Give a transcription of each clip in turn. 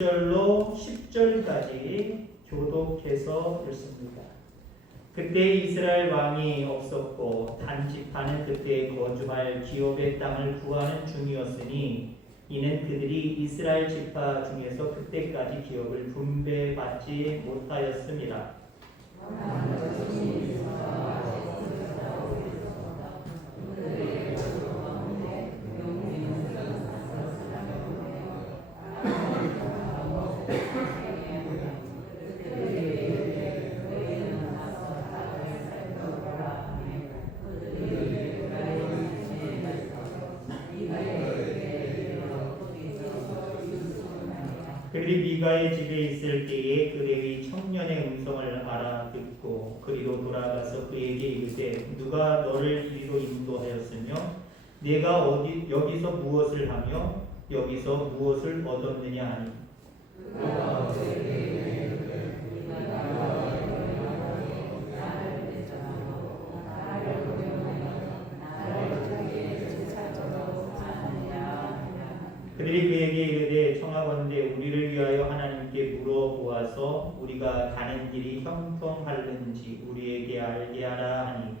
1절로 10절까지 교독해서 읽습니다. 그때 이스라엘 왕이 없었고 단지파는 그때 거주할 기업의 땅을 구하는 중이었으니 이는 그들이 이스라엘 지파 중에서 그때까지 기업을 분배받지 못하였습니다. 그들이 미가의 집에 있을 때에 그 레위 청년의 음성을 알아듣고 그리로 돌아가서 그에게 이르되 누가 너를 이리로 인도하였으며 내가 여기서 무엇을 하며 여기서 무엇을 얻었느냐 하니 그들이 그에게 이르되 청하건대 우리를 위하여 하나님께 물어보아서 우리가 가는 길이 형통할는지 우리에게 알게 하라 하니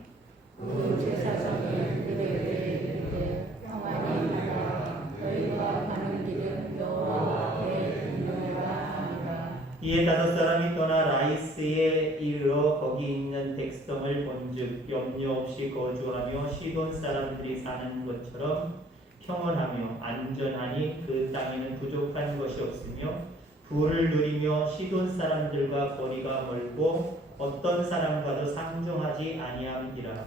제사장은 그들에게 이르되 평안히 가라 너희가 가는 길은 여호와 앞에 분명하라 하니라. 이에 5사람이 떠나 라이스에 이르러 거기 있는 백성을 본즉 염려 없이 거주하며 시돈 사람들이 사는 것처럼 평온하며 안전하니 그 땅에는 부족한 것이 없으며 부를 누리며 시돈 사람들과 거리가 멀고 어떤 사람과도 상종하지 아니함이라.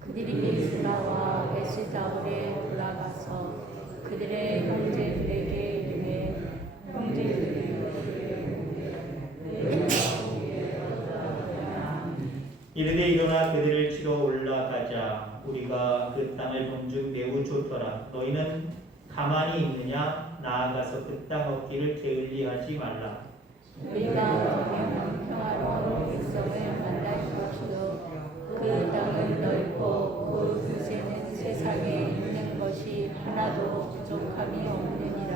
그들이 미스라와 에스다올에 올라가서 그들의 형제들에게 이르되 형제들이 이르되 일어나 그들을 치러 올라가자. 우리가 그 땅을 본즉 매우 좋더라. 너희는 가만히 있느냐? 나아가서 그 땅 얻기를 게을리하지 말라. 우리가 정령한 평화로운 백성을 만날 것이요 그 땅은 넓고 그 두세는 세상에 있는 것이 하나도 부족함이 없느니라.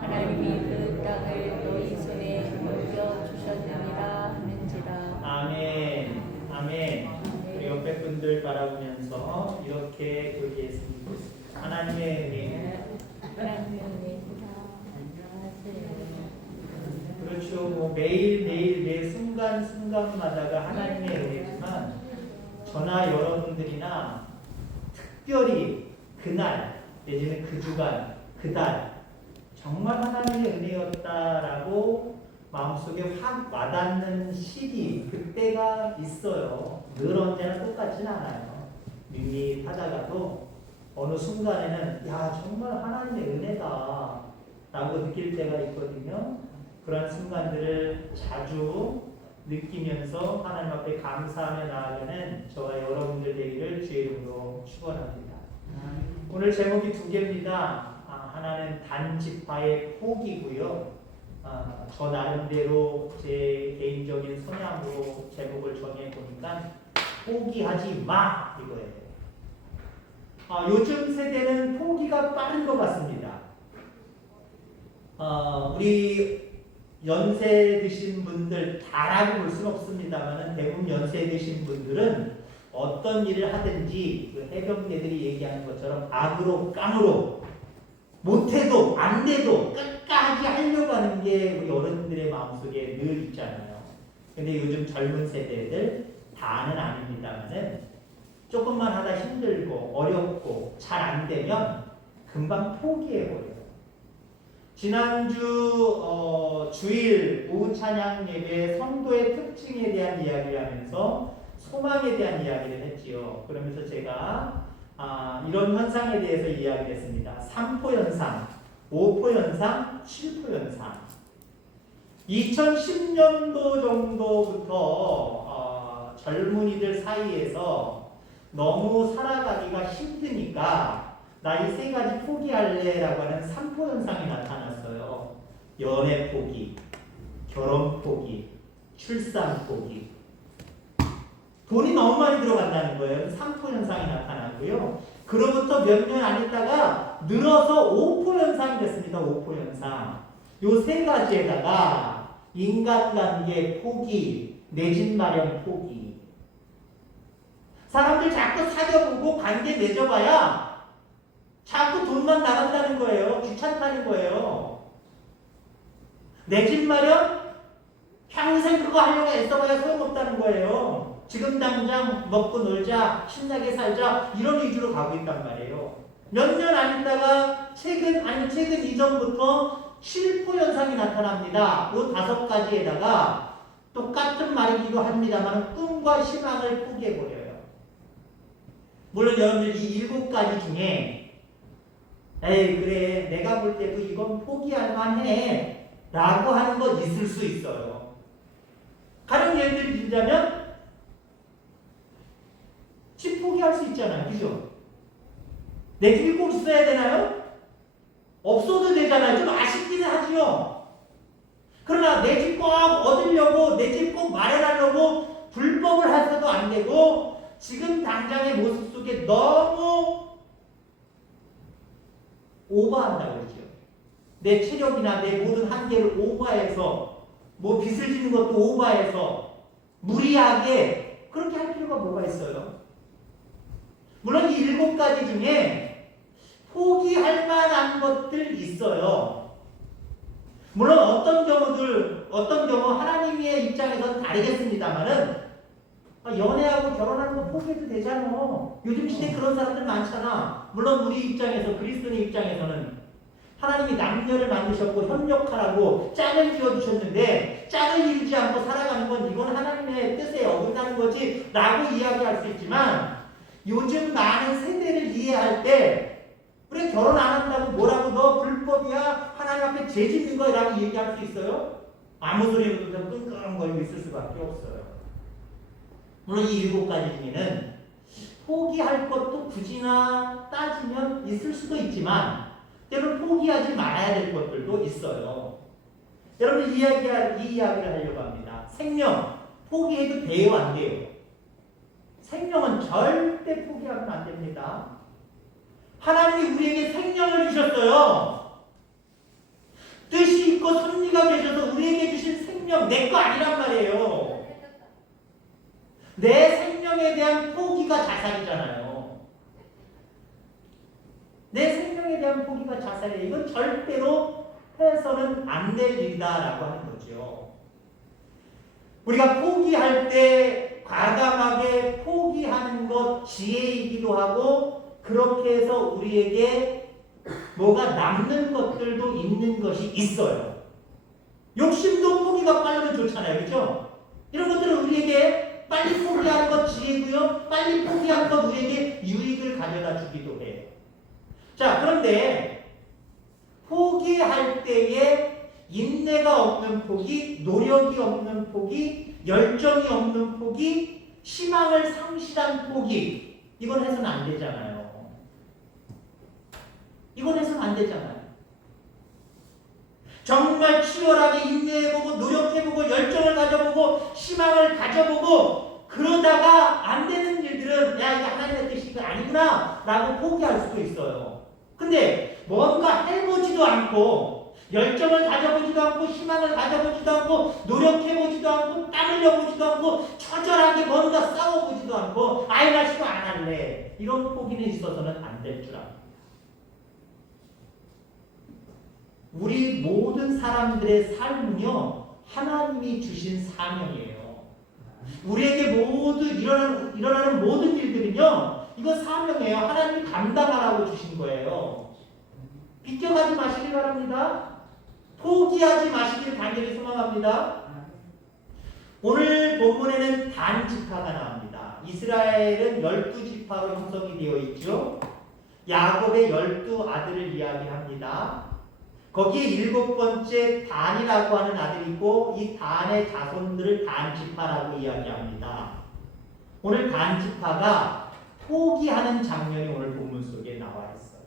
하나님이 그 땅을 너희 손에 넘겨주셨느니라 하는지라. 아멘. 아멘. 우리 옆에 분들 바라보면서 이렇게 교제했으면 좋겠습니다. 하나님의 은혜. 하나님의 은혜. 그렇죠. 뭐 매일매일 매 순간순간마다가 하나님의 은혜지만 저나 여러분들이나 특별히 그날 내지는 그 주간 그달 정말 하나님의 은혜였다라고 마음속에 확 와닿는 시기 그때가 있어요. 늘 언제나 똑같진 않아요. 밋밋하다가도 어느 순간에는 야 정말 하나님의 은혜다 라고 느낄 때가 있거든요. 그런 순간들을 자주 느끼면서 하나님 앞에 감사하며 나아가는 저와 여러분들 되기를 주의 이름으로 축원합니다. 오늘 제목이 2개입니다. 하나는 단지파의 포기고요. 저 나름대로 제 개인적인 성향으로 제목을 정해보니까 포기하지 마 이거예요. 요즘 세대는 포기가 빠른 것 같습니다. 우리 연세 드신 분들 다라고 볼 수는 없습니다만 대부분 연세 드신 분들은 어떤 일을 하든지 그 해병대들이 얘기하는 것처럼 악으로 깡으로 못해도 안 돼도 끝까지 하려고 하는 게 우리 어른들의 마음속에 늘 있잖아요. 근데 요즘 젊은 세대들 다는 아닙니다만은 조금만 하다 힘들고 어렵고 잘 안 되면 금방 포기해버려요. 지난주 주일 오후 찬양 예배 성도의 특징에 대한 이야기를 하면서 소망에 대한 이야기를 했지요. 그러면서 제가 이런 현상에 대해서 이야기를 했습니다. 3포 현상, 5포 현상, 7포 현상. 2010년도 정도부터 젊은이들 사이에서 너무 살아가기가 힘드니까 나 이 3가지 포기할래 라고 하는 3포 현상이 나타났어요. 연애 포기, 결혼 포기, 출산 포기. 돈이 너무 많이 들어간다는 거예요. 3포 현상이 나타나고요. 그로부터 몇 년 안 있다가 늘어서 5포 현상이 됐습니다. 5포 현상. 요 세 가지에다가 인간관계 포기, 내 집 마련 포기. 사람들 자꾸 사귀어보고 관계 맺어봐야 자꾸 돈만 나간다는 거예요. 귀찮다는 거예요. 내 집 마련? 평생 그거 하려고 애써봐야 소용없다는 거예요. 지금 당장 먹고 놀자, 신나게 살자 이런 위주로 가고 있단 말이에요. 몇 년 안 있다가 최근 이전부터 실포 현상이 나타납니다. 이 5가지에다가 똑같은 말이기도 합니다만 꿈과 희망을 포기해버려요. 물론 여러분들 이 7가지 중에 에이 그래 내가 볼 때도 이건 포기할 만해 라고 하는 거 있을 수 있어요. 가령 예를 들자면 집 포기할 수 있잖아요. 그죠? 내 집이 꼭 있어야 되나요? 없어도 되잖아요. 좀 아쉽기는 하지요. 그러나 내 집 꼭 얻으려고 내 집 꼭 마련하려고 불법을 해서도 안 되고 지금 당장의 모습 속에 너무 오버한다고 그러죠. 내 체력이나 내 모든 한계를 오버해서 뭐 빚을 지는 것도 오버해서 무리하게 그렇게 할 필요가 뭐가 있어요? 물론 이 7가지 중에 포기할 만한 것들 있어요. 물론 어떤 경우 하나님의 입장에서는 다르겠습니다만은 연애하고 결혼하는 거 포기해도 되잖아. 요즘 시대에 그런 사람들 많잖아. 물론 우리 입장에서 그리스도의 입장에서는 하나님이 남녀를 만드셨고 협력하라고 짝을 지어주셨는데 짝을 이루지 않고 살아가는 건 이건 하나님의 뜻에 어긋나는 거지 라고 이야기할 수 있지만 요즘 많은 세대를 이해할 때 그래 결혼 안 한다고 뭐라고 너 불법이야 하나님 앞에 죄 짓는 거야 라고 얘기할 수 있어요? 아무 소리 없으면서 끙끙거리고 있을 수밖에 없어요. 물론 이 7가지 중에는 포기할 것도 굳이나 따지면 있을 수도 있지만 때로는 포기하지 말아야 될 것들도 있어요. 여러분 이 이야기를 하려고 합니다. 생명 포기해도 돼요 안 돼요? 생명은 절대 포기하면 안 됩니다. 하나님이 우리에게 생명을 주셨어요. 뜻이 있고 섭리가 계셔서 우리에게 주신 생명 내 거 아니란 말이에요. 내 생명에 대한 포기가 자살이잖아요. 내 생명에 대한 포기가 자살이에요. 이건 절대로 해서는 안 될 일이다라고 하는 거죠. 우리가 포기할 때 과감하게 포기하는 것 지혜이기도 하고 그렇게 해서 우리에게 뭐가 남는 것들도 있는 것이 있어요. 욕심도 포기가 빠르면 좋잖아요. 그렇죠? 이런 것들은 우리에게 빨리 포기하는 것 지혜고요. 빨리 포기하는 것 우리에게 유익을 가져다 주기도 해요. 자, 그런데 포기할 때에 인내가 없는 포기, 노력이 없는 포기, 열정이 없는 포기, 희망을 상실한 포기 이건 해서는 안 되잖아요. 이건 해서는 안 되잖아요. 정말 치열하게 인내해보고 노력해보고 열정을 가져보고 희망을 가져보고 그러다가 안 되는 일들은 야 이거 하나님의 뜻이 아니구나 라고 포기할 수도 있어요. 근데 뭔가 해보지도 않고 열정을 가져보지도 않고 희망을 가져보지도 않고 노력해보지도 않고 땀 흘려보지도 않고 처절하게 뭔가 싸워보지도 않고 아이 나 싫어 안 할래 이런 포기는 있어서는 안 될 줄 압니다. 우리 모든 사람들의 삶은요 하나님이 주신 사명이에요. 우리에게 모두 일어나는 모든 일들은요 이거 사명이에요. 하나님이 감당하라고 주신 거예요. 비껴가지 마시길 바랍니다. 포기하지 마시길 간절히 소망합니다. 오늘 본문에는 단 지파가 나옵니다. 이스라엘은 12지파로 형성이 되어 있죠. 야곱의 12아들을 이야기합니다. 거기에 7번째 단이라고 하는 아들이 있고 이 단의 자손들을 단지파라고 이야기합니다. 오늘 단지파가 포기하는 장면이 오늘 본문 속에 나와 있어요.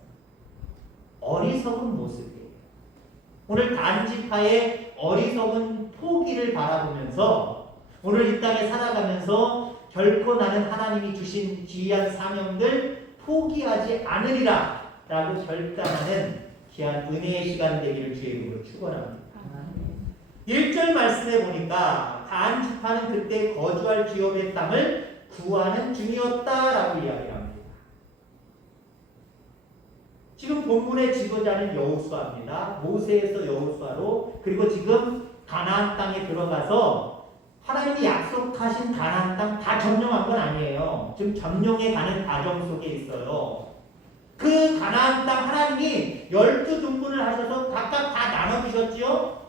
어리석은 모습이에요. 오늘 단지파의 어리석은 포기를 바라보면서 오늘 이 땅에 살아가면서 결코 나는 하나님이 주신 귀한 사명들 포기하지 않으리라 라고 결단하는 귀한 은혜의 시간 되기를 주의 이름으로 축원합니다. 1절 말씀에 보니까 단 지파는 그때 거주할 기업의 땅을 구하는 중이었다라고 이야기합니다. 지금 본문의 지도자는 여호수아입니다. 모세에서 여호수아로, 그리고 지금 가나안 땅에 들어가서 하나님이 약속하신 가나안 땅 다 점령한 건 아니에요. 지금 점령해 가는 과정 속에 있어요. 그 가나안 땅 하나님이 12등분을 하셔서 각각 다 나눠주셨지요?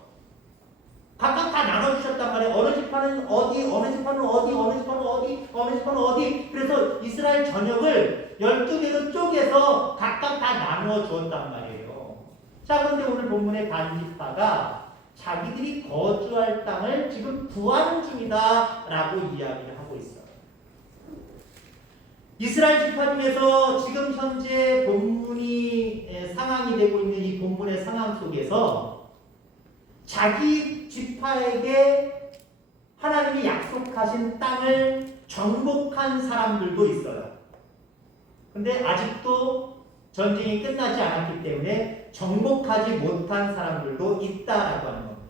각각 다 나눠주셨단 말이에요. 어느 지파는 어디, 어느 지파는 어디, 어느 지파는 어디, 어느 지파는 어디. 그래서 이스라엘 전역을 12개로 쪼개서 각각 다 나누어 주었단 말이에요. 자, 그런데 오늘 본문의 반지파가 자기들이 거주할 땅을 지금 구하는 중이다 라고 이야기를 하고 있어요. 이스라엘 지파 중에서 지금 현재 본문이 상황이 되고 있는 이 본문의 상황 속에서 자기 지파에게 하나님이 약속하신 땅을 정복한 사람들도 있어요. 근데 아직도 전쟁이 끝나지 않았기 때문에 정복하지 못한 사람들도 있다라고 하는 겁니다.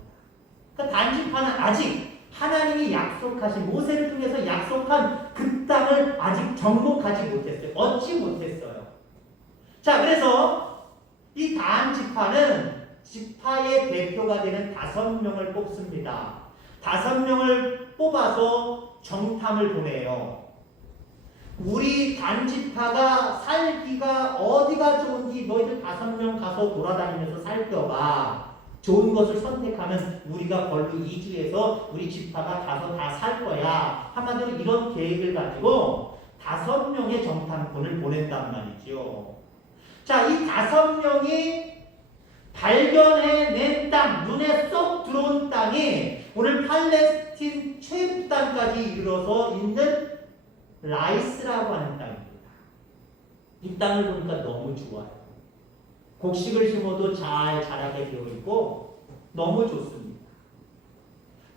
그러니까 단지파는 아직 하나님이 약속하신, 모세를 통해서 약속한 그 땅을 아직 정복하지 못했어요. 얻지 못했어요. 자, 그래서 이 단지파는 지파의 대표가 되는 5명을 뽑습니다. 5명을 뽑아서 정탐을 보내요. 우리 단지파가 살기가 어디가 좋은지 너희들 5명 가서 돌아다니면서 살펴봐. 좋은 것을 선택하면 우리가 걸로 이주해서 우리 지파가 가서 다 살 거야. 한마디로 이런 계획을 가지고 5명의 정탐꾼을 보낸단 말이죠. 자, 이 5명이 발견해낸 땅, 눈에 쏙 들어온 땅이 오늘 팔레스틴 최북 땅까지 이르러서 있는 라이스라고 하는 땅입니다. 이 땅을 보니까 너무 좋아요. 곡식을 심어도 잘 자라게 되어 있고 너무 좋습니다.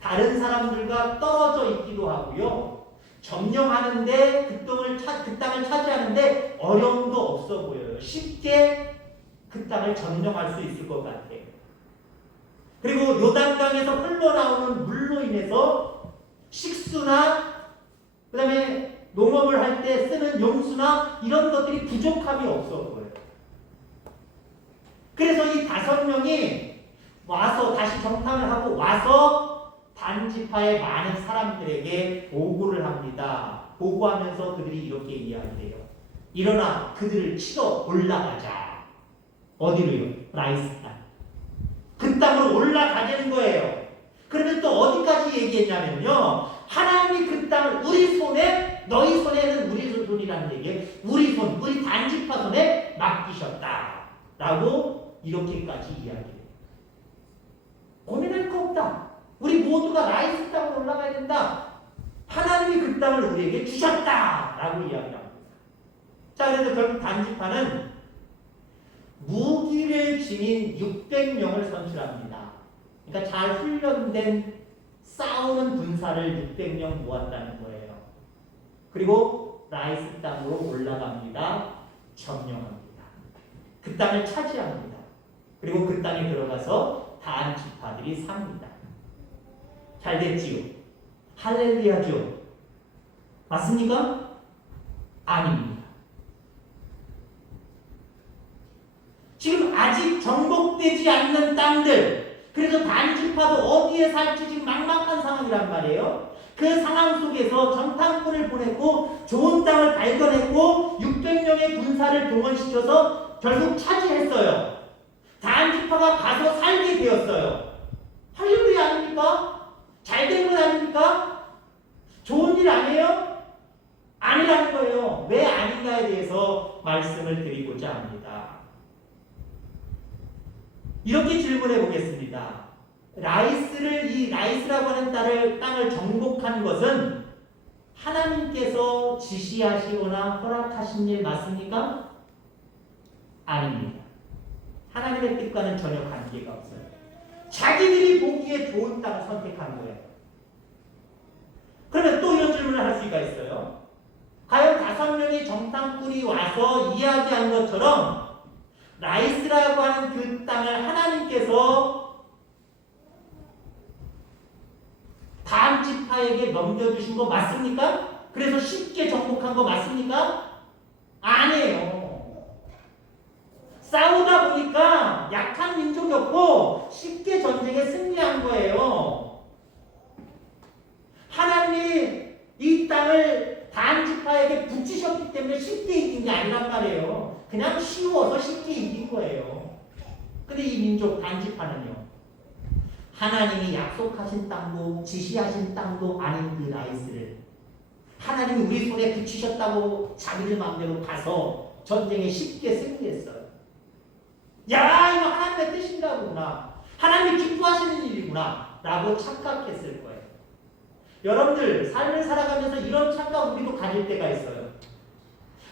다른 사람들과 떨어져 있기도 하고요. 점령하는데 그 땅을 차지하는데 어려움도 없어 보여요. 쉽게 그 땅을 점령할 수 있을 것 같아요. 그리고 요단강에서 흘러나오는 물로 인해서 식수나 그 다음에 농업을 할 때 쓰는 용수나 이런 것들이 부족함이 없어 보여요. 그래서 이 5명이 와서 다시 정탐을 하고 와서 단지파의 많은 사람들에게 보고를 합니다. 보고하면서 그들이 이렇게 이야기를 해요. 일어나 그들을 치러 올라가자. 어디로요? 라이스 땅. 그 땅으로 올라가자는 거예요. 그러면 또 어디까지 얘기했냐면요. 하나님이 그 땅을 우리 손에, 너희 손에는 우리 손이라는 얘기예요. 우리 손, 우리 단지파 손에 맡기셨다. 라고 이렇게까지 이야기해요. 고민할 거 없다. 우리 모두가 라이스 땅으로 올라가야 된다. 하나님이 그 땅을 우리에게 주셨다. 라고 이야기합니다. 자, 그래서 결국 단지파는 무기를 지닌 600명을 선출합니다. 그러니까 잘 훈련된 싸우는 군사를 600명 모았다는 거예요. 그리고 라이스 땅으로 올라갑니다. 점령합니다. 그 땅을 차지합니다. 그리고 그 땅에 들어가서 단 지파들이 삽니다. 잘 됐지요? 할렐루야죠? 맞습니까? 아닙니다. 지금 아직 정복되지 않는 땅들, 그래서 단지파도 어디에 살지 지금 막막한 상황이란 말이에요. 그 상황 속에서 정탐꾼을 보냈고 좋은 땅을 발견했고 600명의 군사를 동원시켜서 결국 차지했어요. 단지파가 가서 살게 되었어요. 할렐루야 아닙니까? 잘된 것 아닙니까? 좋은 일 아니에요? 아니라는 거예요. 왜 아닌가에 대해서 말씀을 드리고자 합니다. 이렇게 질문해 보겠습니다. 이 라이스라고 하는 땅을 정복한 것은 하나님께서 지시하시거나 허락하신 일 맞습니까? 아닙니다. 하나님의 뜻과는 전혀 관계가 없어요. 자기들이 보기에 좋은 땅을 선택한 거예요. 그러면 또 이런 질문을 할 수가 있어요. 과연 5명의 정탐꾼이 와서 이야기한 것처럼 라이스라고 하는 그 땅을 하나님께서 다음 지파에게 넘겨주신 거 맞습니까? 그래서 쉽게 정복한 거 맞습니까? 아니에요. 싸우다 보니까 약한 민족이었고 쉽게 전쟁에 승리한 거예요. 하나님이 이 땅을 단 지파에게 붙이셨기 때문에 쉽게 이긴 게 아니란 말이에요. 그냥 쉬워서 쉽게 이긴 거예요. 근데 이 민족 단 지파는요, 하나님이 약속하신 땅도 지시하신 땅도 아닌 그 라이스를 하나님이 우리 손에 붙이셨다고 자기들 마음대로 가서 전쟁에 쉽게 승리했어요. 야, 이거 하나님의 뜻인가 보구나, 하나님이 기뻐하시는 일이구나 라고 착각했을 거예요. 여러분들 삶을 살아가면서 이런 착각 우리도 가질 때가 있어요.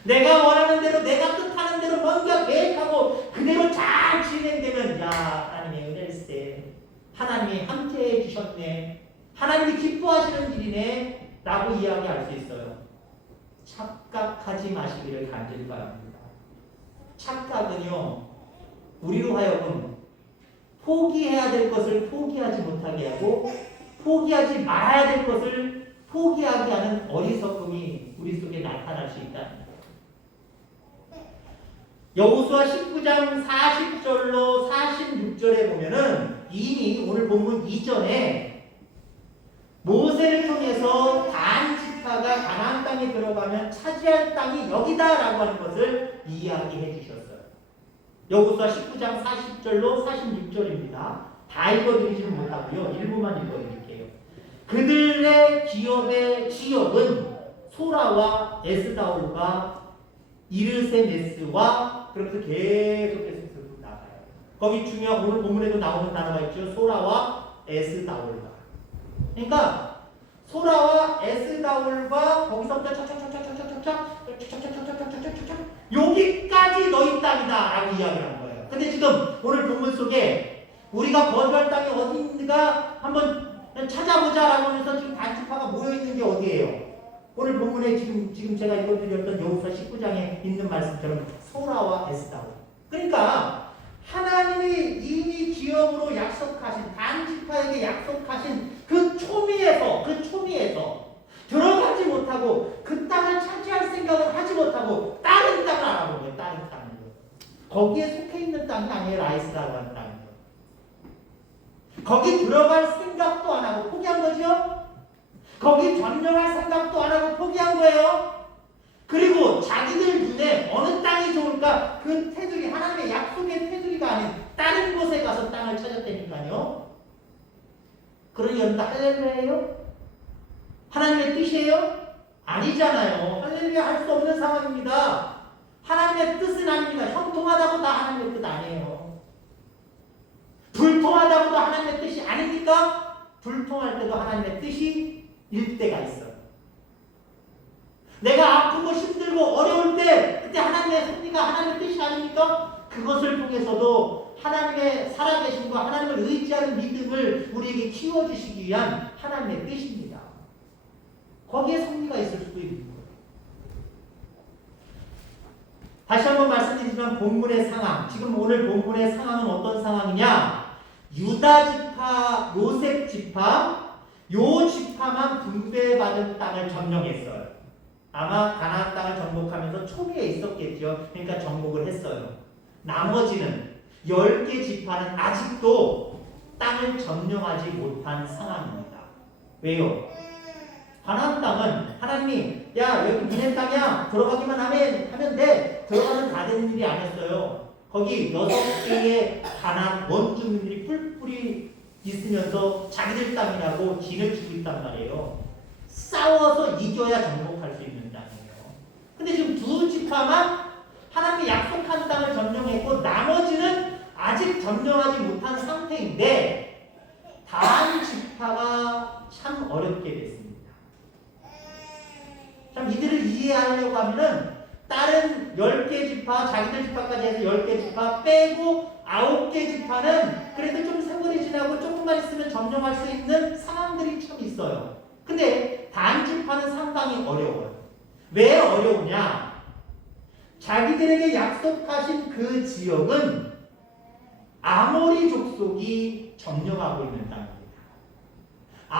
내가 원하는 대로, 내가 뜻하는 대로 뭔가 계획하고 그대로 잘 진행되면, 야, 하나님의 은혜일세, 하나님이 함께해 주셨네, 하나님이 기뻐하시는 일이네 라고 이야기할 수 있어요. 착각하지 마시기를 간절히 바랍니다. 착각은요, 우리로 하여금 포기해야 될 것을 포기하지 못하게 하고 포기하지 말아야 될 것을 포기하게 하는 어리석음이 우리 속에 나타날 수 있다. 여호수아 19장 40절로 46절에 보면은 이미 오늘 본문 이전에 모세를 통해서 단 지파가 가나안 땅에 들어가면 차지할 땅이 여기다라고 하는 것을 이야기해 주셨어요. 여호수아 19장 40절로 46절입니다. 다 읽어드리지는 못하고요, 일부만 읽어드릴게요. 그들의 기업의 지역은 소라와 에스다올과 이르세메스와 그렇게 계속해서 나가요. 거기 중요한, 오늘 본문에도 나오는 단어가 있죠. 소라와 에스다올과. 그러니까 소라와 에스다올과 거기서부터 여기까지 너희 땅이다 라고 이야기하는 거예요. 근데 지금 오늘 본문 속에 우리가 거주할 땅이 어디인가 한번 찾아보자 라고 하면서 지금 단지파가 모여있는 게 어디예요? 오늘 본문에 지금 제가 읽어드렸던 여호수아 19장에 있는 말씀처럼 소라와 에스다올. 그러니까 하나님이 이미 기업으로 약속하신, 단지파에게 약속하신 그 초미에서 들어가지 못하고 그 땅을 차지할 생각을 하지 못하고 다른 땅을 알아본 거예요. 다른 땅을. 거기에 속해 있는 땅이 아니에요. 라이스라고 하는 땅이요. 거기 들어갈 생각도 안 하고 포기한 거죠. 거기 점령할 생각도 안 하고 포기한 거예요. 그리고 자기들 눈에 어느 땅이 좋을까, 그 테두리, 하나님의 약속의 테두리가 아닌 다른 곳에 가서 땅을 찾았다니까요. 그러니 여러분 할렐루야예요? 하나님의 뜻이에요? 아니잖아요. 할렐루야 할 수 없는 상황입니다. 하나님의 뜻은 아닙니다. 형통하다고 다 하나님의 뜻 아니에요. 불통하다고도 하나님의 뜻이 아닙니까? 불통할 때도 하나님의 뜻이 일 때가 있어요. 내가 아프고 힘들고 어려울 때 그때 하나님의 섭리가 하나님의 뜻이 아닙니까? 그것을 통해서도 하나님의 살아계심과 하나님을 의지하는 믿음을 우리에게 키워주시기 위한 하나님의 뜻입니다. 거기에 섭리가 있을 수도 있는 거예요. 다시 한번 말씀드리지만 본문의 상황, 지금 오늘 본문의 상황은 어떤 상황이냐? 유다 지파, 요셉 지파, 요 지파만 분배받은 땅을 점령했어요. 아마 가나안 땅을 정복하면서 초기에 있었겠죠. 그러니까 정복을 했어요. 나머지는 10개 지파는 아직도 땅을 점령하지 못한 상황입니다. 왜요? 가나안 땅은 하나님이 야 여기 니네 땅이야 들어가기만 하면 돼, 들어가면 다 되는 일이 아니었어요. 거기 6개의 가나안 원주민들이 뿔뿔이 있으면서 자기들 땅이라고 진을 치고 있단 말이에요. 싸워서 이겨야 정복할 수 있는 땅이에요. 근데 지금 2지파만 하나님이 약속한 땅을 점령했고 나머지는 아직 점령하지 못한 상태인데 단 지파가 참 어렵게 됐습니다. 참 이들을 이해하려고 하면은 다른 10개 지파, 자기들 지파까지 해서 10개 지파 빼고 9개 지파는 그래도 좀 세월이 지나고 조금만 있으면 점령할 수 있는 상황들이 참 있어요. 근데 단 지파는 상당히 어려워요. 왜 어려우냐? 자기들에게 약속하신 그 지역은 아모리 족속이 점령하고 있는 땅입니다.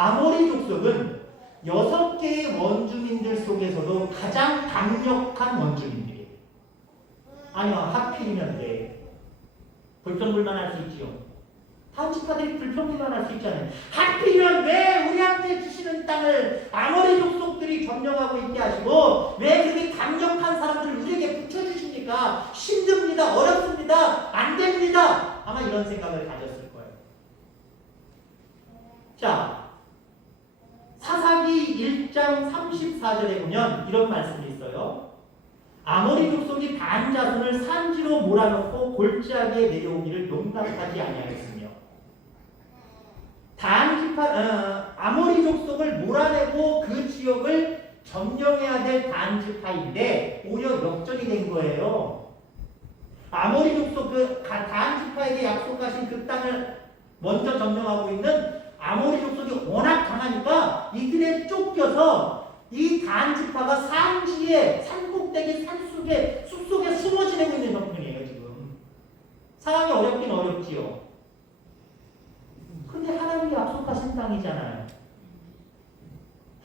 아모리 족속은 6개의 원주민들 속에서도 가장 강력한 원주민들이에요. 아니요, 하필이면 돼. 불평불만할 수 있지요. 다음 지파들이 불평불만할 수 있잖아요. 하필이면 왜 우리한테 주시는 땅을 아모리 족속들이 점령하고 있게 하시고 왜 그렇게 강력한 사람들을 우리에게 붙여주십니까? 힘듭니다. 어렵습니다. 안 됩니다. 아마 이런 생각을 가졌을 거예요. 자, 사사기 1장 34절에 보면 이런 말씀이 있어요. 아모리 족속이 단 자손을 산지로 몰아넣고 골짜기에 내려오기를 용납하지 아니하였으며 아모리 족속을 몰아내고 그 지역을 점령해야 될 단 지파인데 오히려 역전이 된 거예요. 아모리 족속 단 지파에게 약속하신 그 땅을 먼저 점령하고 있는 아모리 족속이 워낙 강하니까 이들에 쫓겨서 이 단 지파가 산지에 산꼭대기 산속에 숲속에 숨어 지내고 있는 형편이에요. 지금 상황이 어렵긴 어렵지요. 근데 하나님이 약속하신 땅이잖아요.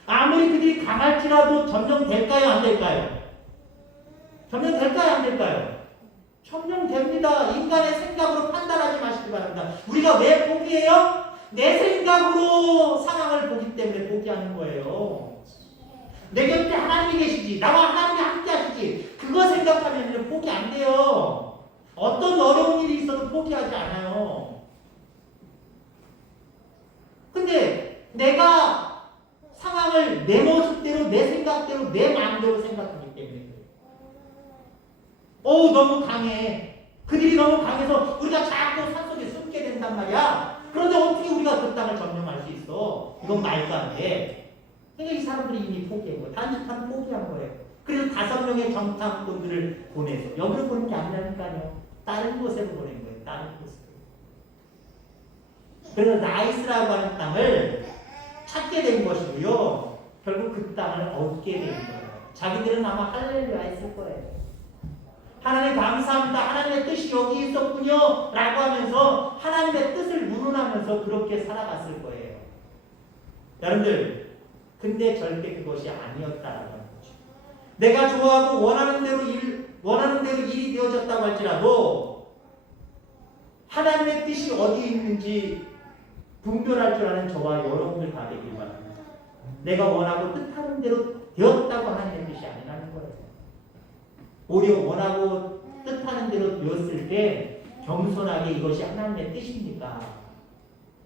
아무리 그들이 강할지라도 점령될까요? 안 될까요? 점령될까요? 안 될까요? 점령됩니다. 인간의 생각으로 판단하지 마시기 바랍니다. 우리가 왜 포기해요? 내 생각으로 상황을 보기 때문에 포기하는 거예요. 내 곁에 하나님이 계시지. 나와 하나님이 함께 하시지. 그거 생각하면 포기 안 돼요. 어떤 어려운 일이 있어도 포기하지 않아요. 근데 내가 상황을 내 모습대로, 내 생각대로, 내 마음대로 생각하기 때문에 너무 강해. 그들이 너무 강해서 우리가 자꾸 산속에 숨게 된단 말이야. 그런데 어떻게 우리가 그 땅을 점령할 수 있어? 이건 말도 안 돼. 그러니까 이 사람들이 이미 포기한 거예요. 단지파는 포기한 거예요. 그래서 5명의 정탐꾼들을 보내서 여기로 보낸 게 아니라니까요. 다른 곳으로 보낸 거예요. 다른 곳으로. 그래서 나이스라고 하는 땅을 찾게 된 것이고요. 결국 그 땅을 얻게 된 거예요. 자기들은 아마 할렐루야 했을 거예요. 하나님 감사합니다. 하나님의 뜻이 여기 있었군요. 라고 하면서 하나님의 뜻을 문운하면서 그렇게 살아갔을 거예요. 여러분들, 근데 절대 그것이 아니었다라는 거죠. 내가 좋아하고 원하는 대로 일이 되어졌다고 할지라도 하나님의 뜻이 어디 있는지 분별할 줄 아는 저와 여러분들 다 되길 바랍니다. 내가 원하고 뜻하는 대로 되었다고 하나님의 뜻이 아니라는 거예요. 오히려 원하고 뜻하는 대로 되었을 때 겸손하게 이것이 하나님의 뜻입니까?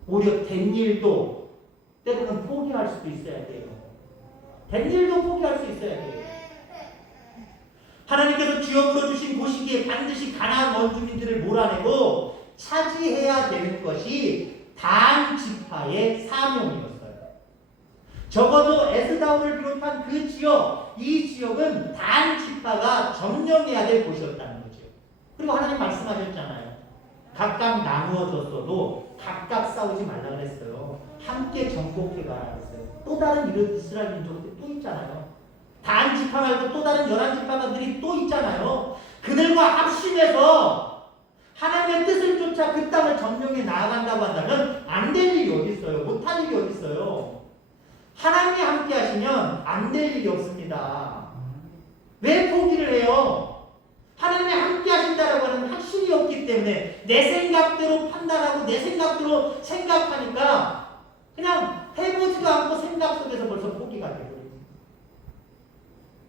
오히려 된 일도 때로는 포기할 수도 있어야 돼요. 된 일도 포기할 수 있어야 돼요. 하나님께서 주역으로 주신 곳이기에 반드시 가나안 원주민들을 몰아내고 차지해야 되는 것이 단 지파의 사명이었어요. 적어도 에스다올을 비롯한 그 지역, 이 지역은 단 지파가 점령해야 될 곳이었다는 거죠. 그리고 하나님 말씀하셨잖아요. 각각 나누어졌어도 각각 싸우지 말라 그랬어요. 함께 정복해가라 그랬어요. 또 다른 이스라엘 민족들이 또 있잖아요. 단 지파 말고 또 다른 11지파들이 또 있잖아요. 그들과 합심해서 하나님의 뜻을 쫓아 그 땅을 점령해 나아간다고 한다면 안 될 일이 어디 있어요? 못할 일이 어디 있어요? 하나님이 함께 하시면 안 될 일이 없습니다. 왜 포기를 해요? 하나님이 함께 하신다라고 하는 확신이 없기 때문에 내 생각대로 판단하고 내 생각대로 생각하니까 그냥 해보지도 않고 생각 속에서 벌써 포기가 되거든요.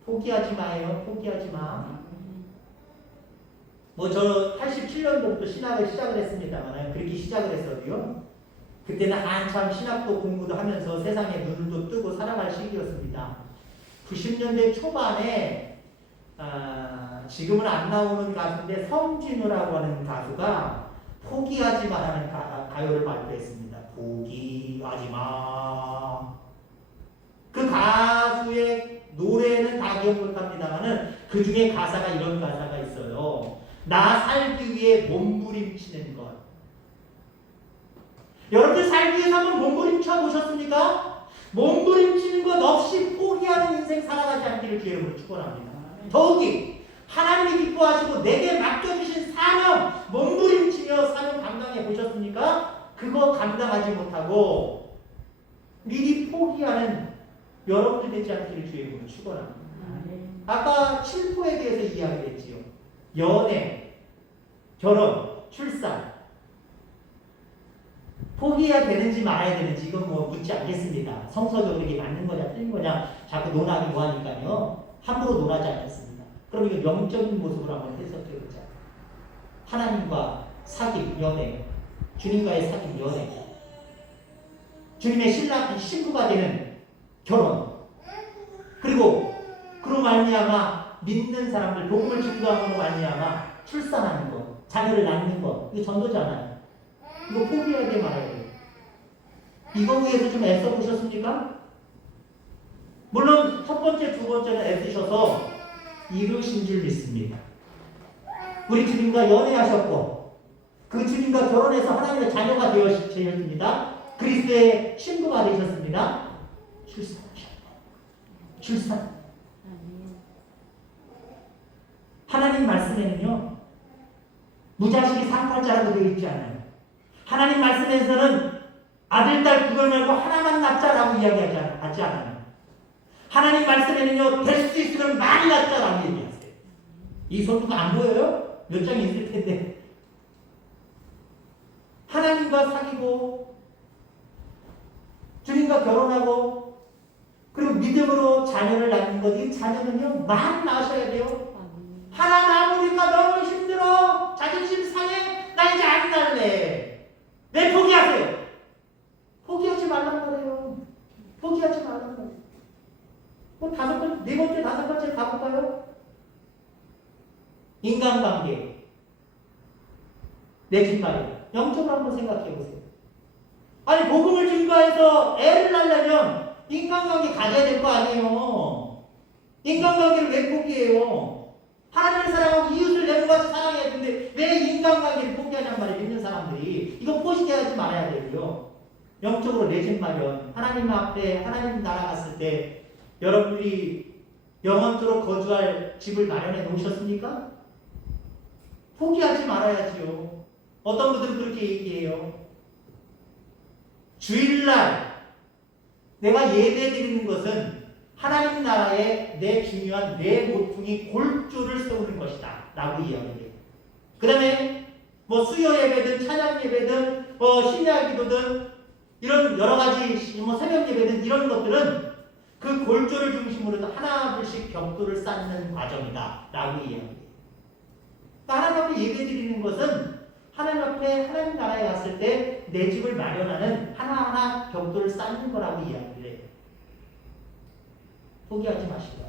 포기하지 마요. 포기하지 마. 저 87년도부터 신학을 시작을 했습니다만 그렇게 시작을 했어도요. 그때는 한참 신학도 공부도 하면서 세상에 눈도 뜨고 살아갈 시기였습니다. 90년대 초반에 지금은 안 나오는 가수인데 성진우라고 하는 가수가 포기하지 마라는 가요를 발표했습니다. 포기하지 마. 그 가수의 노래는 다 기억 못합니다만은 그 중에 가사가 이런 가사가 있어요. 나 살기 위해 몸부림치는 것. 여러분들 살기 위해서 한번 몸부림쳐 보셨습니까? 몸부림치는 것 없이 포기하는 인생 살아가지 않기를 주의 이름으로 축원합니다. 더욱이 하나님이 기뻐하시고 내게 맡겨주신 사명 몸부림치며 사명 감당해 보셨습니까? 그거 감당하지 못하고 미리 포기하는 여러분들 되지 않기를 주의 이름으로 축원합니다. 아까 칠포에 대해서 이야기했지요. 연애, 결혼, 출산. 포기해야 되는지 말아야 되는지 이건 뭐 묻지 않겠습니다. 성서적으로 이게 맞는 거냐 틀린 거냐 자꾸 논하기로 하니까요. 함부로 논하지 않겠습니다. 그럼 이거 영적인 모습으로 한번 해석해보자. 하나님과 사귑, 연애, 주님과의 사귑, 연애, 주님의 신부가 되는 결혼, 그리고 그로 말미암아 믿는 사람들 복음을 증거함으로 말미암아 출산하는 것, 자녀를 낳는 것, 이거 전도잖아요. 이거 포기해야 돼 말아야 돼. 이거 위해서 좀 애써 보셨습니까? 물론 첫 번째, 두 번째는 애쓰셔서 이루신 줄 믿습니다. 우리 주님과 연애하셨고 그 주님과 결혼해서 하나님의 자녀가 되었습니다. 그리스도의 신부가 되셨습니다. 출산하셨고 출산. 하나님 말씀에는요 무자식이 상팔자라고 되어 있지 않아요. 하나님 말씀에서는 아들, 딸 그걸 말고 하나만 낳자라고 이야기하지 않아요. 하나님 말씀에는요 될 수 있으면 많이 낳자라고 얘기하세요. 이 손두가 안 보여요? 몇 장이 있을 텐데. 하나님과 사귀고 주님과 결혼하고 그리고 믿음으로 자녀를 낳는 것, 이 자녀는요 많이 낳으셔야 돼요. 하나 낳으니까 너무 힘들어. 자존심 상해. 나 이제 안 낳을래. 네, 포기하세요. 포기하지 말란 거예요. 포기하지 말란 거예요. 뭐 네 번째, 다섯 번째 가볼까요? 인간관계. 내 집말이에요. 영적으로 한번 생각해 보세요. 아니 복음을 증거해서 애를 낳으려면 인간관계 가져야 될 거 아니에요. 인간관계를 왜 포기해요? 하나님을 사랑하고 이웃을 내모같이 사랑해야 되는데 왜 인간관계를 포기하냔 말이에요. 믿는 사람들이. 이거 포기하지 말아야 되고요. 영적으로 내 집 마련. 하나님 앞에 하나님 나라 갔을 때 여러분들이 영원토록 거주할 집을 마련해 놓으셨습니까? 포기하지 말아야지요. 어떤 분들은 그렇게 얘기해요. 주일날 내가 예배 드리는 것은 하나님 나라에 내 중요한 내 모퉁이 골조를 세우는 것이다 라고 이야기해요. 그 다음에 뭐 수요 예배든 찬양 예배든 심야 기도든 이런 여러 가지 뭐 새벽 예배든 이런 것들은 그 골조를 중심으로 하나둘씩 벽돌을 쌓는 과정이다 라고 이야기해요. 그러니까 하나님 앞에 예배 드리는 것은 하나님 앞에 하나님 나라에 갔을 때 내 집을 마련하는 하나하나 벽돌을 쌓는 거라고 이야기를 해요. 포기하지 마시고요.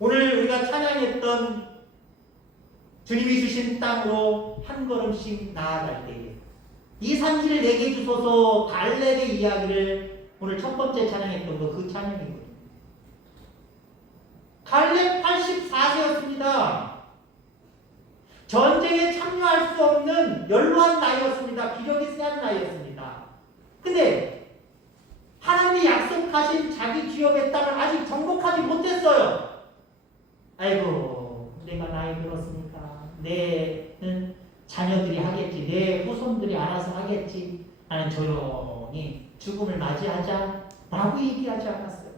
오늘 우리가 찬양했던 주님이 주신 땅으로 한 걸음씩 나아갈 때에 이 산지를 내게 주소서 갈렙의 이야기를 오늘 첫 번째 찬양했던 거 그 찬양이거든요. 갈렙 84세였습니다. 전쟁에 참여할 수 없는 연로한 나이였습니다. 기력이 세한 나이였습니다. 근데 하나님이 약속하신 자기 기업의 땅을 아직 정복하지 못했어요. 아이고 내가 나이 들었으니까 내는 자녀들이 하겠지, 내 후손들이 알아서 하겠지, 나는 조용히 죽음을 맞이하자 라고 얘기하지 않았어요.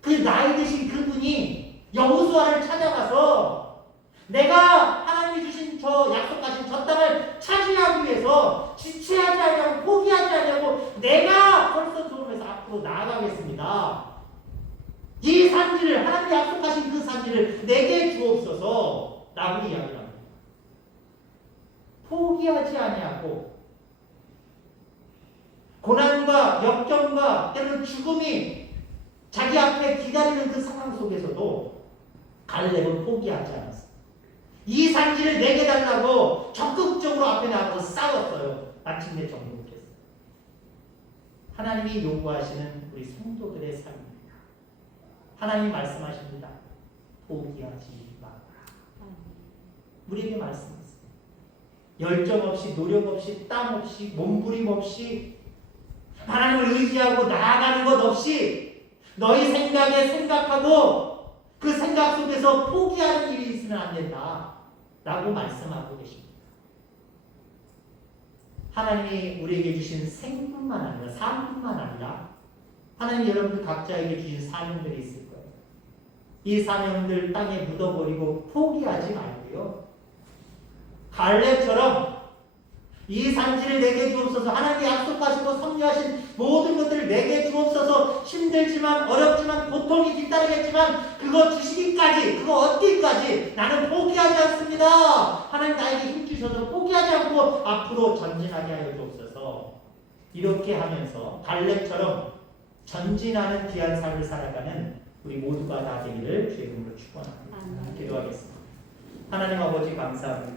그 나이 드신 그분이 여호수아를 찾아가서 내가 하나님이 주신 저 약속하신 저 땅을 차지하기 위해서 지체하지 않냐고 포기하지 않냐고 내가 벌써 조금해서 앞으로 나아가겠습니다. 이 산지를 하나님이 약속하신 그 산지를 내게 주옵소서 라고 이야기를 합니다. 포기하지 아니하고 고난과 역경과 때로는 죽음이 자기 앞에 기다리는 그 상황 속에서도 갈렙은 포기하지 않았어요. 이 산지를 내게 달라고 적극적으로 앞에 나가서 싸웠어요. 마침내 정복했어요. 하나님이 요구하시는 우리 성도들의 삶입니다. 하나님이 말씀하십니다. 포기하지 마라. 우리에게 말씀하세요. 열정 없이, 노력 없이, 땀 없이, 몸부림 없이, 하나님을 의지하고 나아가는 것 없이 너희 생각에 생각하고 그 생각 속에서 포기하는 일이 있으면 안 된다 라고 말씀하고 계십니다. 하나님이 우리에게 주신 생뿐만 아니라 삶뿐만 아니라 하나님 여러분들 각자에게 주신 사명들이 있을 거예요. 이 사명들 땅에 묻어버리고 포기하지 말고요. 갈렙처럼 이 산지를 내게 주옵소서. 하나님이 약속하시고 섭리하신 모든 것들을 내게 주옵소서. 힘들지만 어렵지만 고통이 뒤따르겠지만 그거 주시기까지, 그거 얻기까지 나는 포기하지 않습니다. 하나님 나에게 힘 주셔서 포기하지 않고 앞으로 전진하게 하여 주옵소서. 이렇게 하면서 갈렙처럼 전진하는 귀한 삶을 살아가는 우리 모두가 다 되기를 주의 이름으로 축원합니다. 기도하겠습니다. 하나님 아버지 감사합니다.